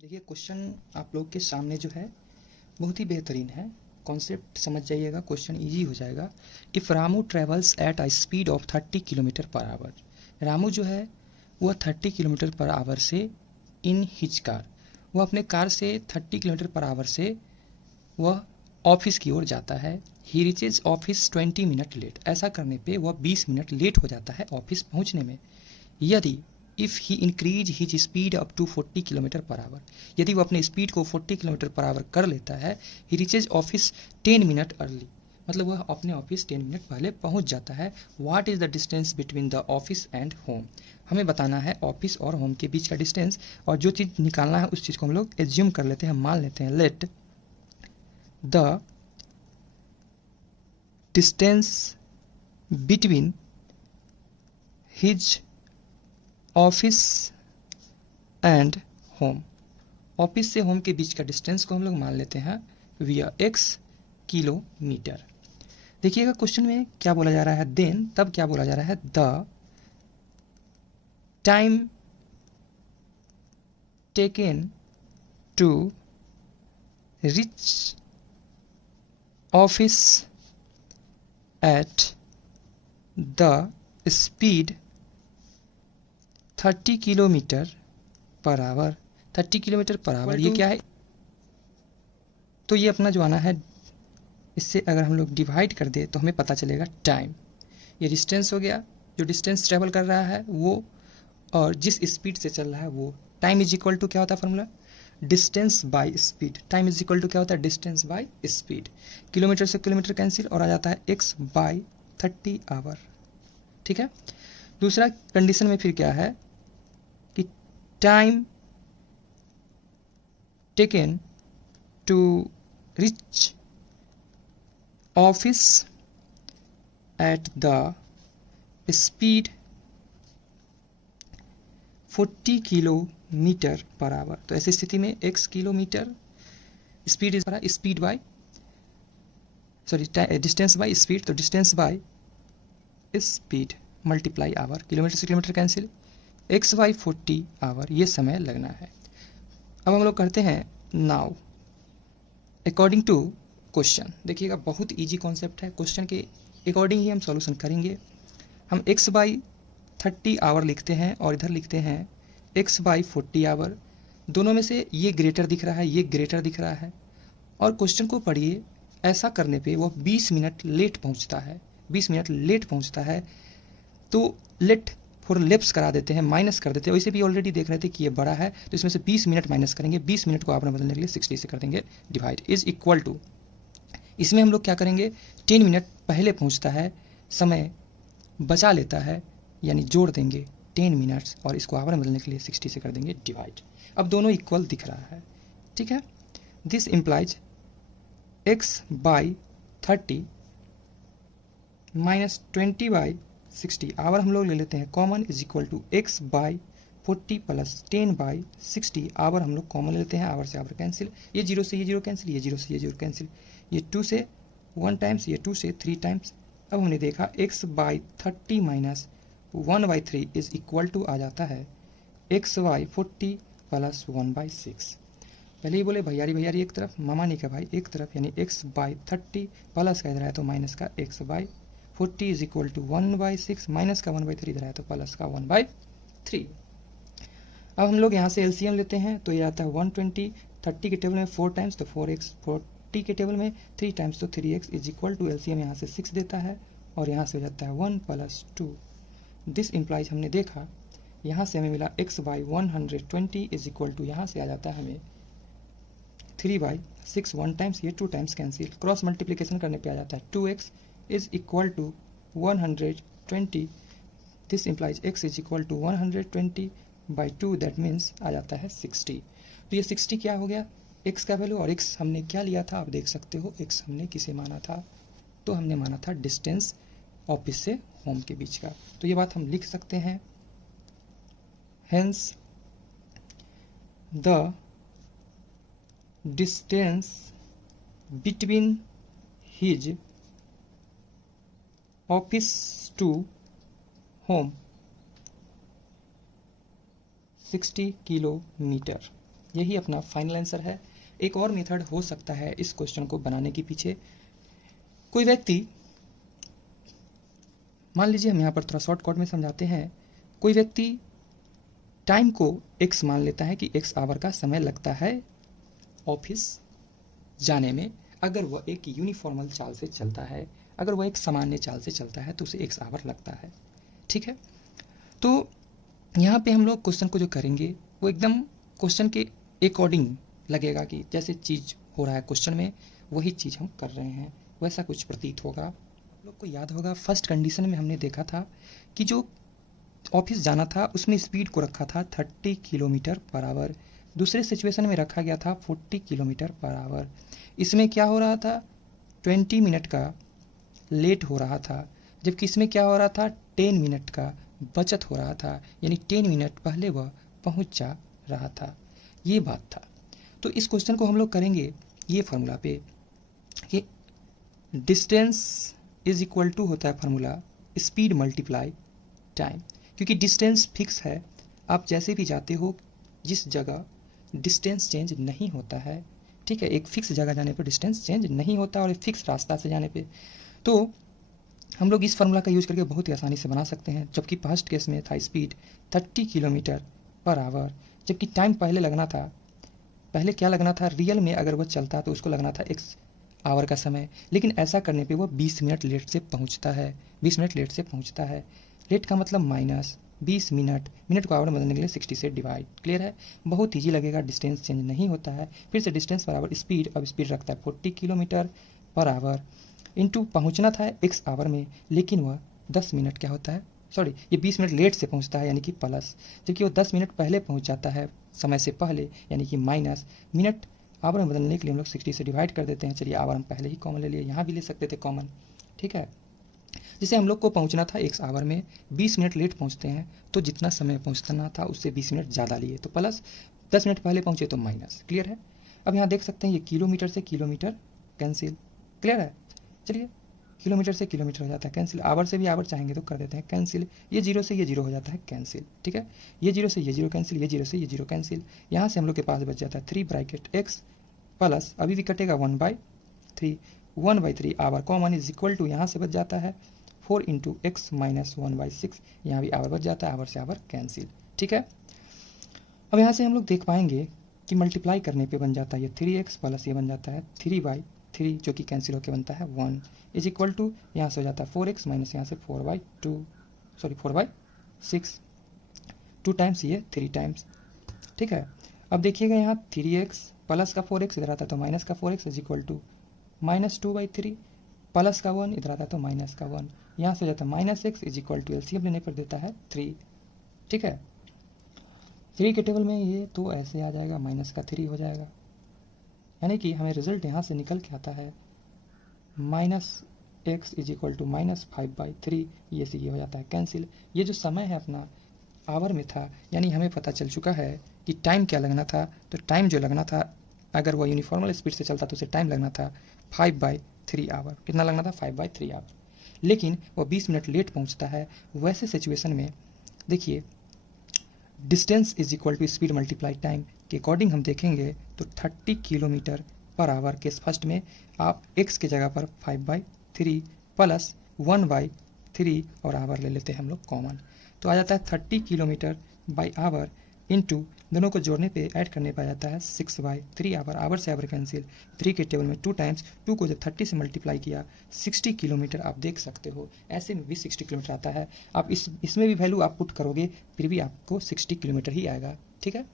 देखिए क्वेश्चन आप लोग के सामने जो है बहुत ही बेहतरीन है। कॉन्सेप्ट समझ जाइएगा, क्वेश्चन इजी हो जाएगा। If Ramu travels at a speed of 30 kilometre per our, Ramu जो है वह 30 किलोमीटर पर आवर से इन हिज कार, वह अपने कार से 30 किलोमीटर पर आवर से वह ऑफिस की ओर जाता है। He reaches office 20 minute late, ऐसा करने पे वह 20 मिनट लेट हो जाता है ऑफिस पहुंचने में। यदि if he increase his speed up to 40 kilometre per hour, यदि वो अपने स्पीड को 40 किलोमीटर पर आवर कर लेता है, he reaches office 10 minute early, मतलब वह अपने ऑफिस 10 मिनट पहले पहुंच जाता है। What is the distance between the office and home, हमें बताना है ऑफिस और होम के बीच का डिस्टेंस। और जो चीज़ निकालना है उस चीज़ को हम लोग एज्यूम कर लेते हैं, मान लेते हैं। Let the distance between his office and home, office से होम के बीच का डिस्टेंस को हम लोग मान लेते हैं विया x किलोमीटर। देखिएगा क्वेश्चन में क्या बोला जा रहा है, देन तब क्या बोला जा रहा है, the time taken to reach office at the speed 30 kilometre per hour. 30 kilometre per hour ये क्या है, तो ये अपना जो आना है, इससे अगर हम लोग डिवाइड कर दे तो हमें पता चलेगा टाइम। ये डिस्टेंस हो गया, जो डिस्टेंस ट्रेवल कर रहा है वो, और जिस स्पीड से चल रहा है वो। टाइम इज इक्वल टू क्या होता है formula, distance by speed. Time is equal to क्या होता है, डिस्टेंस बाय स्पीड। किलोमीटर से किलोमीटर कैंसिल और आ जाता है x बाय 30 आवर। ठीक है। दूसरा कंडीशन में फिर क्या है कि time taken to reach office at the speed 40 kilometre per hour. तो ऐसी स्थिति में x kilometre, speed is speed by distance by speed, तो distance by speed multiply hour, kilometre से kilometre cancel, x by 40 hour ये समय लगना है। अब हम लोग करते हैं नाउ अकॉर्डिंग टू क्वेश्चन। देखिएगा बहुत इजी कॉन्सेप्ट है, क्वेश्चन के अकॉर्डिंग ही हम सॉल्यूशन करेंगे। हम x बाई 30 आवर लिखते हैं और इधर लिखते हैं x बाई 40 आवर। दोनों में से ये ग्रेटर दिख रहा है, ये ग्रेटर दिख रहा है। और क्वेश्चन को पढ़िए, ऐसा करने पे वो 20 मिनट लेट पहुंचता है, 20 मिनट लेट पहुंचता है। तो लेट फॉर लेप्स करा देते हैं, माइनस कर देते हैं। वैसे भी ऑलरेडी देख रहे थे कि ये बड़ा है, तो इसमें से 20 मिनट माइनस करेंगे। 20 मिनट को आपने बदलने के लिए 60 से कर देंगे डिवाइड, इज इक्वल टू, इसमें हम लोग क्या करेंगे, 10 मिनट पहले पहुंचता है, समय बचा लेता है, यानी जोड़ देंगे 10 मिनट्स और इसको आवर में बदलने के लिए 60 से कर देंगे डिवाइड। अब दोनों इक्वल दिख रहा है। ठीक है। This implies x by 30 minus 20 by 60, hour हम लोग ले लेते हैं common, is equal to x by 40 plus 10 by 60, hour हम लोग कॉमन लेते हैं, आवर से आवर कैंसिल, ये जीरो से ये जीरो कैंसिल, ये जीरो से ये जीरो कैंसिल, ये 2 से 1 टाइम्स, ये 2 से 3 टाइम्स। अब हमने देखा x by 30 minus 1 by 3 is equal to आ जाता है x बाई 40 प्लस 1 बाई 6। पहले ही बोले भैयारी भैयारी एक तरफ, मामा नहीं का भाई एक तरफ, यानी x बाई 30 प्लस का इधर है तो माइनस का x by 40 is equal to 1 by 6, minus का 1 बाई 3 इधर है तो प्लस का 1 बाई 3। अब हम लोग यहाँ से एलसीएम लेते हैं तो ये आता है 120, 30 के टेबल में 4 टाइम्स तो 4x, 40 के टेबल में 3 टाइम्स तो 3x is equal to, LCM यहाँ से 6 देता है और यहाँ से हो जाता है 1 प्लस 2। दिस इम्प्लाइज हमने देखा, यहाँ से हमें मिला x by 120 is equal to, यहाँ से आ जाता है हमें 3 बाई 6, 1 टाइम्स, ये 2 टाइम्स कैंसिल, क्रॉस मल्टीप्लिकेशन करने पे आ जाता है 2x is equal to 120। This implies x is equal to 120 by 2, that means आ जाता है 60। तो ये 60 क्या हो गया, x का वैल्यू, और x हमने क्या लिया था आप देख सकते हो, x हमने किसे माना था, तो हमने माना था डिस्टेंस ऑफिस से होम के बीच का। तो ये बात हम लिख सकते हैं, hence the distance between his office to home 60 kilometre. यही अपना फाइनल आंसर है। एक और मेथड हो सकता है इस क्वेश्चन को बनाने के पीछे। कोई व्यक्ति, मान लीजिए हम यहाँ पर थोड़ा शॉर्टकट में समझाते हैं, कोई व्यक्ति टाइम को x मान लेता है कि x आवर का समय लगता है ऑफिस जाने में। अगर वह एक यूनिफॉर्मल चाल से चलता है, अगर वह एक सामान्य चाल से चलता है तो उसे x आवर लगता है। ठीक है, तो यहाँ पे हम लोग क्वेश्चन को जो करेंगे वो एकदम क्वेश्चन के अकॉर्डिंग लगेगा कि जैसे चीज़ हो रहा है क्वेश्चन में वही चीज़ हम कर रहे हैं, वैसा कुछ प्रतीत होगा। आप लोग को याद होगा फर्स्ट कंडीशन में हमने देखा था कि जो ऑफिस जाना था उसमें स्पीड को रखा था 30 किलोमीटर पर आवर, दूसरे सिचुएशन में रखा गया था 40 किलोमीटर पर आवर। इसमें क्या हो रहा था, 20 मिनट का लेट हो रहा था, जबकि इसमें क्या हो रहा था, 10 मिनट का बचत हो रहा था, यानी 10 मिनट पहले वह पहुंच जा रहा था। ये बात था। तो इस क्वेश्चन को हम लोग करेंगे ये फार्मूला पे कि डिस्टेंस इज इक्वल टू होता है फार्मूला स्पीड मल्टीप्लाई टाइम, क्योंकि डिस्टेंस फिक्स है। आप जैसे भी जाते हो जिस जगह डिस्टेंस चेंज नहीं होता है, ठीक है, एक फिक्स जगह जाने पर डिस्टेंस चेंज नहीं होता और एक फिक्स रास्ता से जाने पे, तो हम लोग इस फार्मूला का यूज करके बहुत ही आसानी से बना सकते हैं। जबकि फर्स्ट केस में था स्पीड 30 किलोमीटर पर आवर, जबकि टाइम पहले लगना था, पहले क्या लगना था, रियल में अगर वह चलता तो उसको लगना था x आवर का समय, लेकिन ऐसा करने पे वह 20 मिनट लेट से पहुंचता है। 20 मिनट लेट से पहुंचता है, लेट का मतलब माइनस 20 मिनट, मिनट को आवर में बदलने के लिए 60 से डिवाइड। क्लियर है, बहुत ईजी लगेगा, डिस्टेंस चेंज नहीं होता है। फिर से डिस्टेंस बराबर स्पीड, अब स्पीड रखता है 40 किलोमीटर पर आवर, इनटू पहुंचना था x आवर में, लेकिन वह 10 मिनट क्या होता है, सॉरी ये 20 मिनट लेट से पहुंचता है यानी कि प्लस, जबकि वो 10 मिनट पहले पहुंच जाता है समय से पहले यानी कि माइनस। मिनट आवर में बदलने के लिए हम लोग 60 से डिवाइड कर देते हैं। चलिए आवर हम पहले ही कॉमन ले लिए, यहाँ भी ले सकते थे कॉमन, ठीक है। जैसे हम लोग को पहुंचना था x आवर में, 20 मिनट लेट पहुंचते हैं तो जितना समय पहुंचना था उससे 20 मिनट ज़्यादा लिए तो प्लस, 10 मिनट पहले पहुंचे तो माइनस। क्लियर है, अब यहाँ देख सकते हैं ये किलोमीटर से किलोमीटर कैंसिल। क्लियर है, चलिए किलोमीटर से किलोमीटर हो जाता है कैंसिल, आवर से भी आवर चाहेंगे तो कर देते हैं कैंसिल, ये जीरो से ये जीरो हो जाता है कैंसिल। ठीक है, ये जीरो से ये जीरो कैंसिल, ये जीरो से ये जीरो कैंसिल, यहाँ से हम लोग के पास बच जाता है 3 ब्रैकेट x प्लस, अभी भी कटेगा 1/3, 1/3 hour common is equal to, यहाँ से बच जाता है 4 इंटू एक्स माइनस 1/6, यहाँ भी आवर बच जाता है, आवर से आवर कैंसिल। ठीक है, अब यहाँ से हम लोग देख पाएंगे कि मल्टीप्लाई करने पे बन जाता है ये 3x प्लस ये बन जाता है 3/3 जो कि कैंसिल होकर बनता है 1 इज इक्वल टू, यहाँ से हो जाता है 4x माइनस यहाँ से 4/2, सॉरी 4/6, 2 टाइम्स ये 3 टाइम्स। ठीक है, अब देखिएगा यहाँ 3x प्लस का 4x इधर आता है तो माइनस का 4x is equal to -2/3, plus का 1 इधर आता है तो माइनस का 1, यहाँ से हो जाता है -x is equal to, LCM लेने पर देता है 3। ठीक है, 3 के टेबल में ये तो ऐसे आ जाएगा, माइनस का 3 हो जाएगा, यानी कि हमें रिजल्ट यहाँ से निकल के आता है -x इज इक्वल टू -5/3, ये से ये हो जाता है कैंसिल। ये जो समय है अपना आवर में था, यानी हमें पता चल चुका है कि टाइम क्या लगना था, तो टाइम जो लगना था अगर वो यूनिफॉर्मल स्पीड से चलता तो उसे टाइम लगना था 5/3 आवर। कितना लगना था, 5/3 आवर, लेकिन वो 20 मिनट लेट पहुंचता है। वैसे सिचुएशन में देखिए distance is equal to speed multiply time के अकॉर्डिंग हम देखेंगे तो 30 किलोमीटर पर आवर के फर्स्ट में आप x के जगह पर 5/3 प्लस 1/3 और आवर ले लेते हैं हम लोग कॉमन, तो आ जाता है 30 किलोमीटर बाई आवर इंटू दोनों को जोड़ने पे ऐड करने पे आ जाता है 6/3 आवर, आवर से आवर कैंसिल, 3 के टेबल में 2 टाइम्स, 2 को जब 30 से मल्टीप्लाई किया 60 किलोमीटर आप देख सकते हो, ऐसे में भी 60 किलोमीटर आता है। आप इसमें भी वैल्यू आप पुट करोगे फिर भी आपको 60 किलोमीटर ही आएगा। ठीक है।